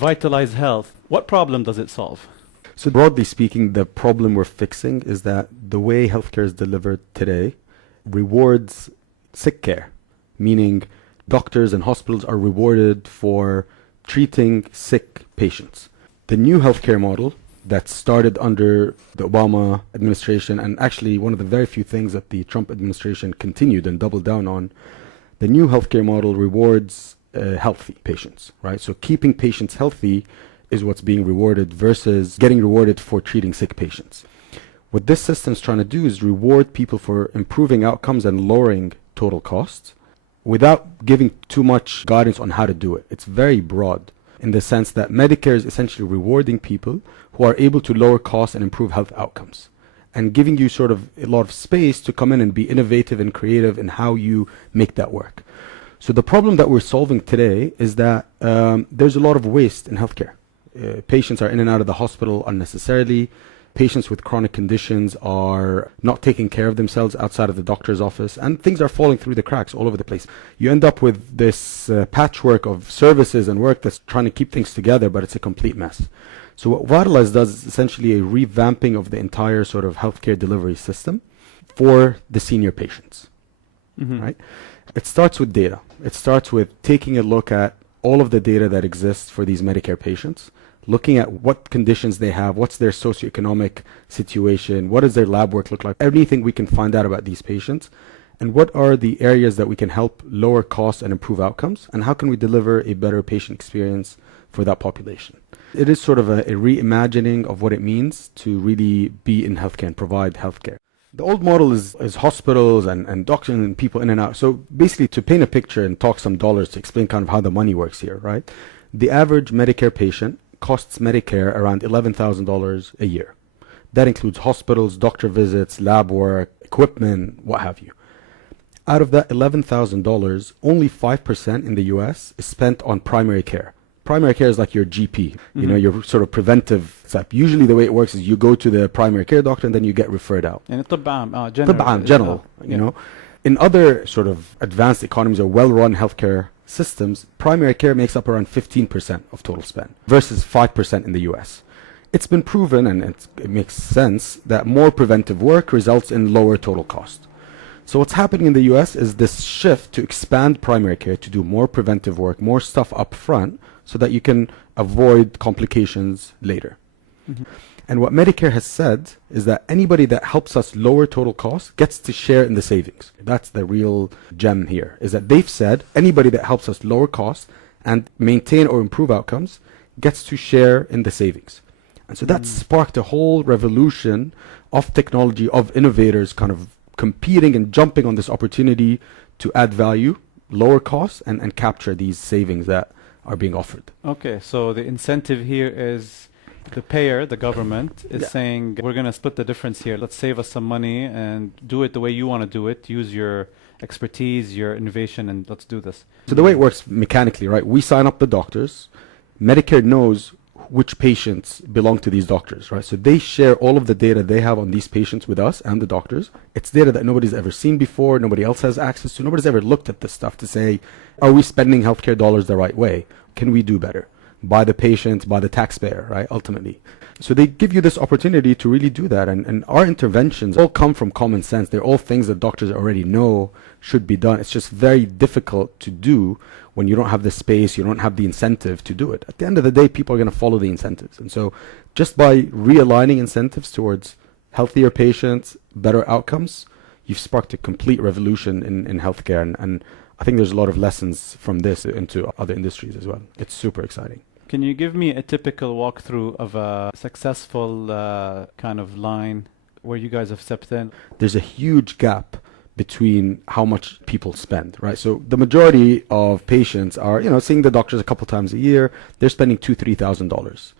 Vytalize Health, what problem does it solve? So broadly speaking, the problem we're fixing is that the way healthcare is delivered today rewards sick care, meaning doctors and hospitals are rewarded for treating sick patients. The new healthcare model that started under the Obama administration, and actually one of the very few things that the Trump administration continued and doubled down on, the new healthcare model rewards healthy patients, right? So keeping patients healthy is what's being rewarded versus getting rewarded for treating sick patients. What this system is trying to do is reward people for improving outcomes and lowering total costs without giving too much guidance on how to do it. It's very broad in the sense that Medicare is essentially rewarding people who are able to lower costs and improve health outcomes, and giving you sort of a lot of space to come in and be innovative and creative in how you make that work. So the problem that we're solving today is that there's a lot of waste in healthcare. Patients are in and out of the hospital unnecessarily. Patients with chronic conditions are not taking care of themselves outside of the doctor's office, and things are falling through the cracks all over the place. You end up with this patchwork of services and work that's trying to keep things together, but it's a complete mess. So what Vytalize does is essentially a revamping of the entire sort of healthcare delivery system for the senior patients, right? It starts with data. It starts with taking a look at all of the data that exists for these Medicare patients, looking at what conditions they have, what's their socioeconomic situation, what does their lab work look like, everything we can find out about these patients, and what are the areas that we can help lower costs and improve outcomes, and how can we deliver a better patient experience for that population. It is sort of a reimagining of what it means to really be in healthcare and provide healthcare. The old model is hospitals and doctors and people in and out. So basically, to paint a picture and talk some dollars to explain kind of how the money works here, right? The average Medicare patient costs Medicare around $11,000 a year. That includes hospitals, doctor visits, lab work, equipment, what have you. Out of that $11,000, only 5% in the US is spent on primary care. Primary care is like your GP, you know, your sort of preventive step. Usually the way it works is you go to the primary care doctor and then you get referred out. And general, you know. In other sort of advanced economies or well-run healthcare systems, primary care makes up around 15% of total spend versus 5% in the US. It's been proven, and it makes sense, that more preventive work results in lower total cost. So what's happening in the US is this shift to expand primary care, to do more preventive work, more stuff up front, so that you can avoid complications later. And what Medicare has said is that anybody that helps us lower total costs gets to share in the savings. That's the real gem here, is that they've said anybody that helps us lower costs and maintain or improve outcomes gets to share in the savings. And so that sparked a whole revolution of technology, of innovators kind of competing and jumping on this opportunity to add value, lower costs, and capture these savings that are being offered. Okay, so the incentive here is the payer, the government, is saying, we're going to split the difference here. Let's save us some money and do it the way you want to do it. Use your expertise, your innovation, and let's do this. So the way it works mechanically, right? We sign up the doctors. Medicare knows which patients belong to these doctors, right? So they share all of the data they have on these patients with us and the doctors. It's data that nobody's ever seen before, nobody else has access to. Nobody's ever looked at this stuff to say, are we spending healthcare dollars the right way? Can we do better? By the patient, by the taxpayer, right? Ultimately. So they give you this opportunity to really do that. And our interventions all come from common sense. They're all things that doctors already know should be done. It's just very difficult to do when you don't have the space, you don't have the incentive to do it. At the end of the day, people are going to follow the incentives. And so just by realigning incentives towards healthier patients, better outcomes, you've sparked a complete revolution in healthcare. And I think there's a lot of lessons from this into other industries as well. It's super exciting. Can you give me a typical walkthrough of a successful kind of line where you guys have stepped in? There's a huge gap between how much people spend, right? So the majority of patients are, seeing the doctors a couple times a year. They're spending $2,000, $3,000.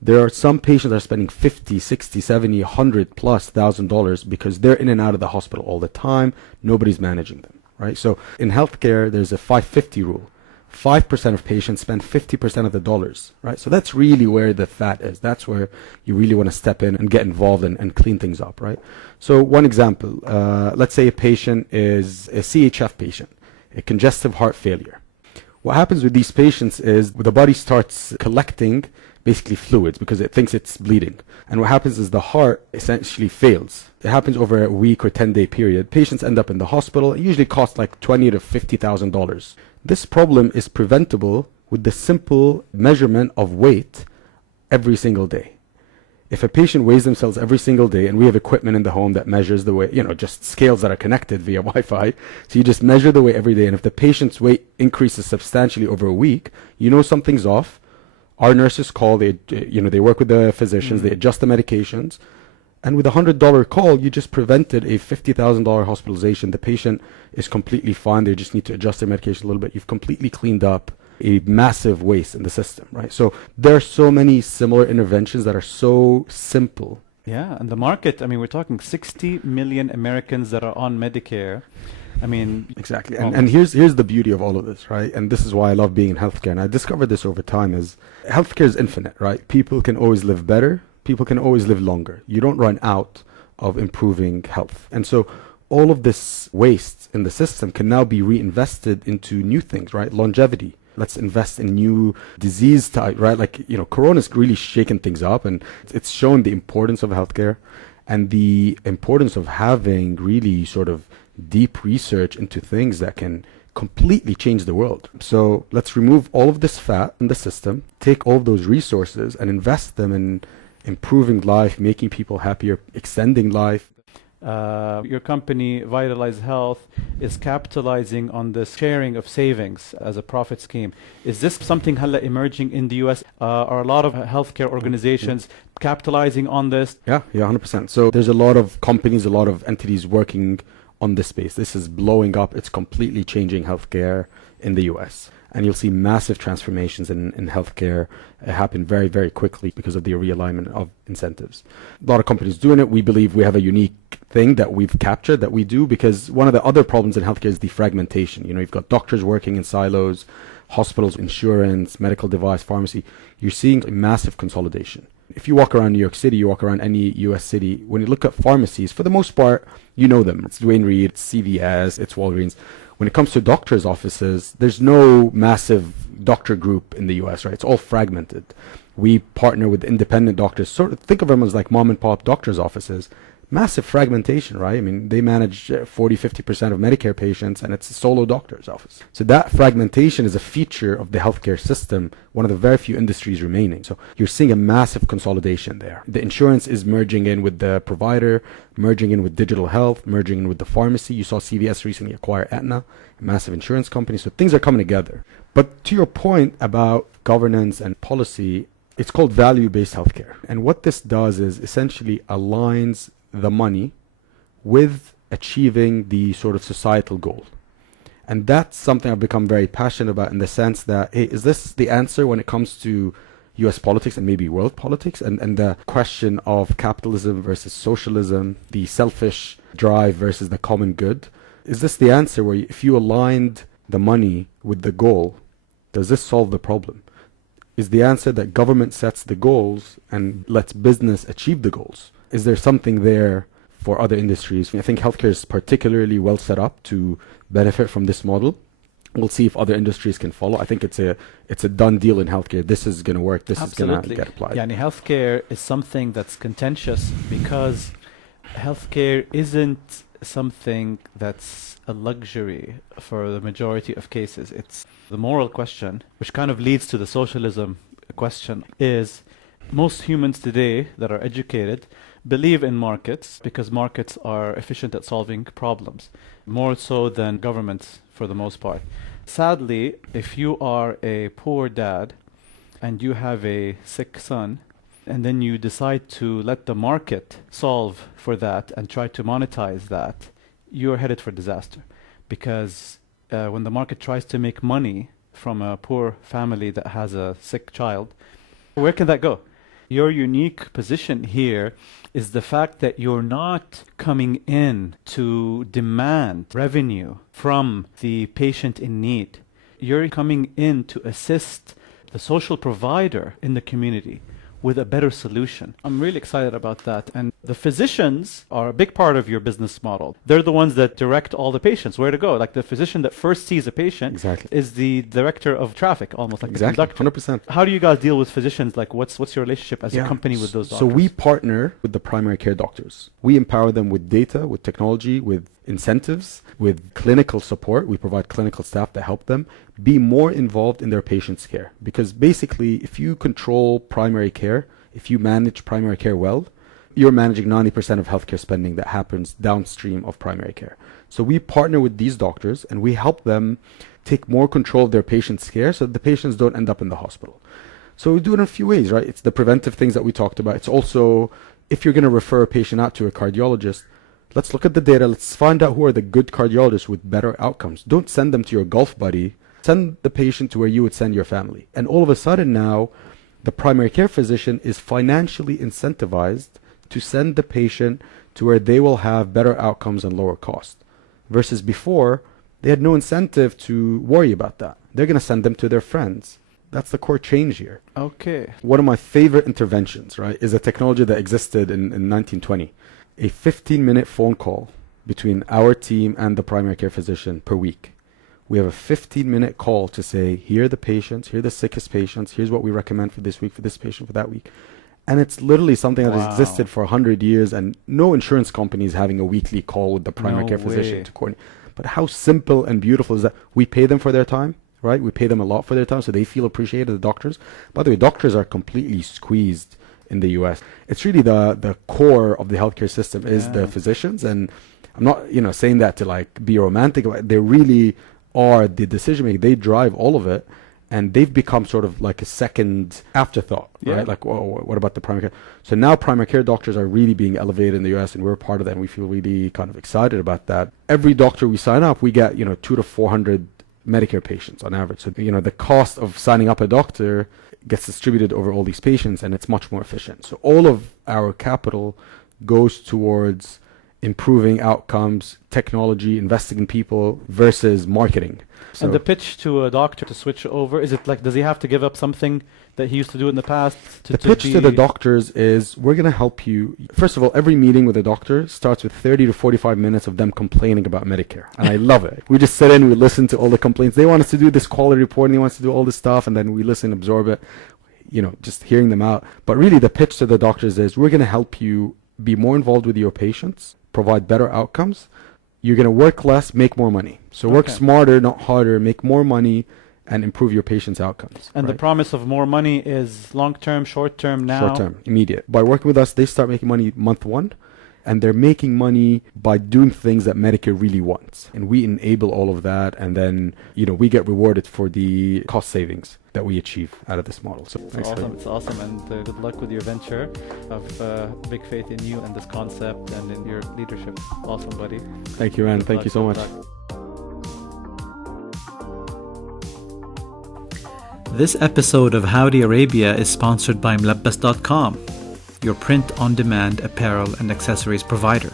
There are some patients that are spending $50, $60, $70, $100+ because they're in and out of the hospital all the time. Nobody's managing them, right? So in healthcare, there's a 5-50 rule. 5% of patients spend 50% of the dollars, right? So that's really where the fat is. That's where you really want to step in and get involved and clean things up, right? So one example, let's say a patient is a CHF patient, a congestive heart failure. What happens with these patients is the body starts collecting basically fluids because it thinks it's bleeding. And what happens is the heart essentially fails. It happens over a week or 10-day period. Patients end up in the hospital. It usually costs like $20,000 to $50,000. This problem is preventable with the simple measurement of weight every single day. If a patient weighs themselves every single day, and we have equipment in the home that measures the weight, just scales that are connected via Wi-Fi, so you just measure the weight every day, and if the patient's weight increases substantially over a week, something's off. Our nurses call, they work with the physicians, they adjust the medications, and with a $100 call, you just prevented a $50,000 hospitalization. The patient is completely fine. They just need to adjust their medication a little bit. You've completely cleaned up a massive waste in the system, right? So there are so many similar interventions that are so simple. Yeah, and the market, we're talking 60 million Americans that are on Medicare. Exactly. And here's the beauty of all of this, right? And this is why I love being in healthcare. And I discovered this over time is healthcare is infinite, right? People can always live better. People can always live longer. You don't run out of improving health. And so all of this waste in the system can now be reinvested into new things, right? Longevity. Let's invest in new disease type, right? Corona's really shaken things up, and it's shown the importance of healthcare and the importance of having really sort of deep research into things that can completely change the world. So let's remove all of this fat in the system, take all of those resources and invest them in improving life, making people happier, extending life. Your company, Vytalize Health, is capitalizing on this sharing of savings as a profit scheme. Is this something emerging in the US? Are a lot of healthcare organizations capitalizing on this? Yeah, 100%. So there's a lot of companies, a lot of entities working on this space. This is blowing up. It's completely changing healthcare in the US. And you'll see massive transformations in healthcare happen very, very quickly because of the realignment of incentives. A lot of companies doing it. We believe we have a unique thing that we've captured that we do, because one of the other problems in healthcare is the fragmentation. You've got doctors working in silos, hospitals, insurance, medical device, pharmacy. You're seeing a massive consolidation. If you walk around New York City, you walk around any US city, when you look at pharmacies, for the most part, you know them. It's Duane Reade, it's CVS, it's Walgreens. When it comes to doctors' offices, there's no massive doctor group in the US, right? It's all fragmented. We partner with independent doctors. Sort of think of them as like mom and pop doctors' offices. Massive fragmentation, right? They manage 40-50% of Medicare patients, and it's a solo doctor's office. So that fragmentation is a feature of the healthcare system, one of the very few industries remaining. So you're seeing a massive consolidation there. The insurance is merging in with the provider, merging in with digital health, merging in with the pharmacy. You saw CVS recently acquire Aetna, a massive insurance company. So things are coming together. But to your point about governance and policy, it's called value-based healthcare. And what this does is essentially aligns the money with achieving the sort of societal goal. And that's something I've become very passionate about, in the sense that, hey, is this the answer when it comes to US politics and maybe world politics, and the question of capitalism versus socialism, the selfish drive versus the common good? Is this the answer where if you aligned the money with the goal, does this solve the problem? Is the answer that government sets the goals and lets business achieve the goals? Is there something there for other industries? I think healthcare is particularly well set up to benefit from this model. We'll see if other industries can follow. I think it's a done deal in healthcare. This is going to work. This Absolutely. is going to get applied. Yeah, healthcare is something that's contentious, because healthcare isn't something that's a luxury for the majority of cases. It's the moral question, which kind of leads to the socialism question, is most humans today that are educated believe in markets because markets are efficient at solving problems, more so than governments for the most part. Sadly, if you are a poor dad and you have a sick son, and then you decide to let the market solve for that and try to monetize that, you're headed for disaster. Because when the market tries to make money from a poor family that has a sick child, where can that go? Your unique position here is the fact that you're not coming in to demand revenue from the patient in need. You're coming in to assist the social provider in the community with a better solution. I'm really excited about that. And the physicians are a big part of your business model. They're the ones that direct all the patients where to go. Like the physician that first sees a patient Exactly. is the director of traffic, almost like Exactly. the conductor. 100%. How do you guys deal with physicians? Like what's your relationship as a company with those doctors? So we partner with the primary care doctors. We empower them with data, with technology, with incentives, with clinical support. We provide clinical staff to help them be more involved in their patients' care. Because basically, if you control primary care, if you manage primary care well, you're managing 90% of healthcare spending that happens downstream of primary care. So we partner with these doctors and we help them take more control of their patients' care so that the patients don't end up in the hospital. So we do it in a few ways, right? It's the preventive things that we talked about. It's also, if you're going to refer a patient out to a cardiologist, let's look at the data. Let's find out who are the good cardiologists with better outcomes. Don't send them to your golf buddy. Send the patient to where you would send your family. And all of a sudden now, the primary care physician is financially incentivized to send the patient to where they will have better outcomes and lower cost. Versus before, they had no incentive to worry about that. They're going to send them to their friends. That's the core change here. Okay. One of my favorite interventions, right, is a technology that existed in 1920. A 15-minute phone call between our team and the primary care physician per week. We have a 15-minute call to say, here are the patients, here are the sickest patients, here's what we recommend for this week, for this patient, for that week. And it's literally something that has existed for 100 years, and no insurance company is having a weekly call with the primary care physician to coordinate. But how simple and beautiful is that? We pay them for their time, right? We pay them a lot for their time, so they feel appreciated, the doctors. By the way, doctors are completely squeezed in the US. It's really the core of the healthcare system is the physicians. And I'm not, saying that to like be romantic. They really are the decision maker. They drive all of it. And they've become sort of like a second afterthought, right? Like, what about the primary care? So now primary care doctors are really being elevated in the US, and we're part of that, and we feel really kind of excited about that. Every doctor we sign up, we get, 200 to 400 Medicare patients on average. So, the cost of signing up a doctor gets distributed over all these patients, and it's much more efficient. So all of our capital goes towards improving outcomes, technology, investing in people versus marketing. So and the pitch to a doctor to switch over, is it like, does he have to give up something that he used to do in the past? The pitch to the doctors is, we're going to help you. First of all, every meeting with a doctor starts with 30 to 45 minutes of them complaining about Medicare. And I love it. We just sit in, we listen to all the complaints. They want us to do this quality reporting, they want us to do all this stuff, and then we listen, absorb it, just hearing them out. But really the pitch to the doctors is, we're going to help you be more involved with your patients, provide better outcomes. You're going to work less, make more money. So work smarter, not harder, make more money, and improve your patients' outcomes. And the promise of more money is long-term, short-term now? Short-term, immediate. By working with us, they start making money month one, and they're making money by doing things that Medicare really wants. And we enable all of that, and then, we get rewarded for the cost savings that we achieve out of this model. So It's awesome, and good luck with your venture. I've big faith in you and this concept and in your leadership. Awesome, buddy. Thank you, man. Thank you so much. This episode of Howdy Arabia is sponsored by Mlabbas.com, your print-on-demand apparel and accessories provider.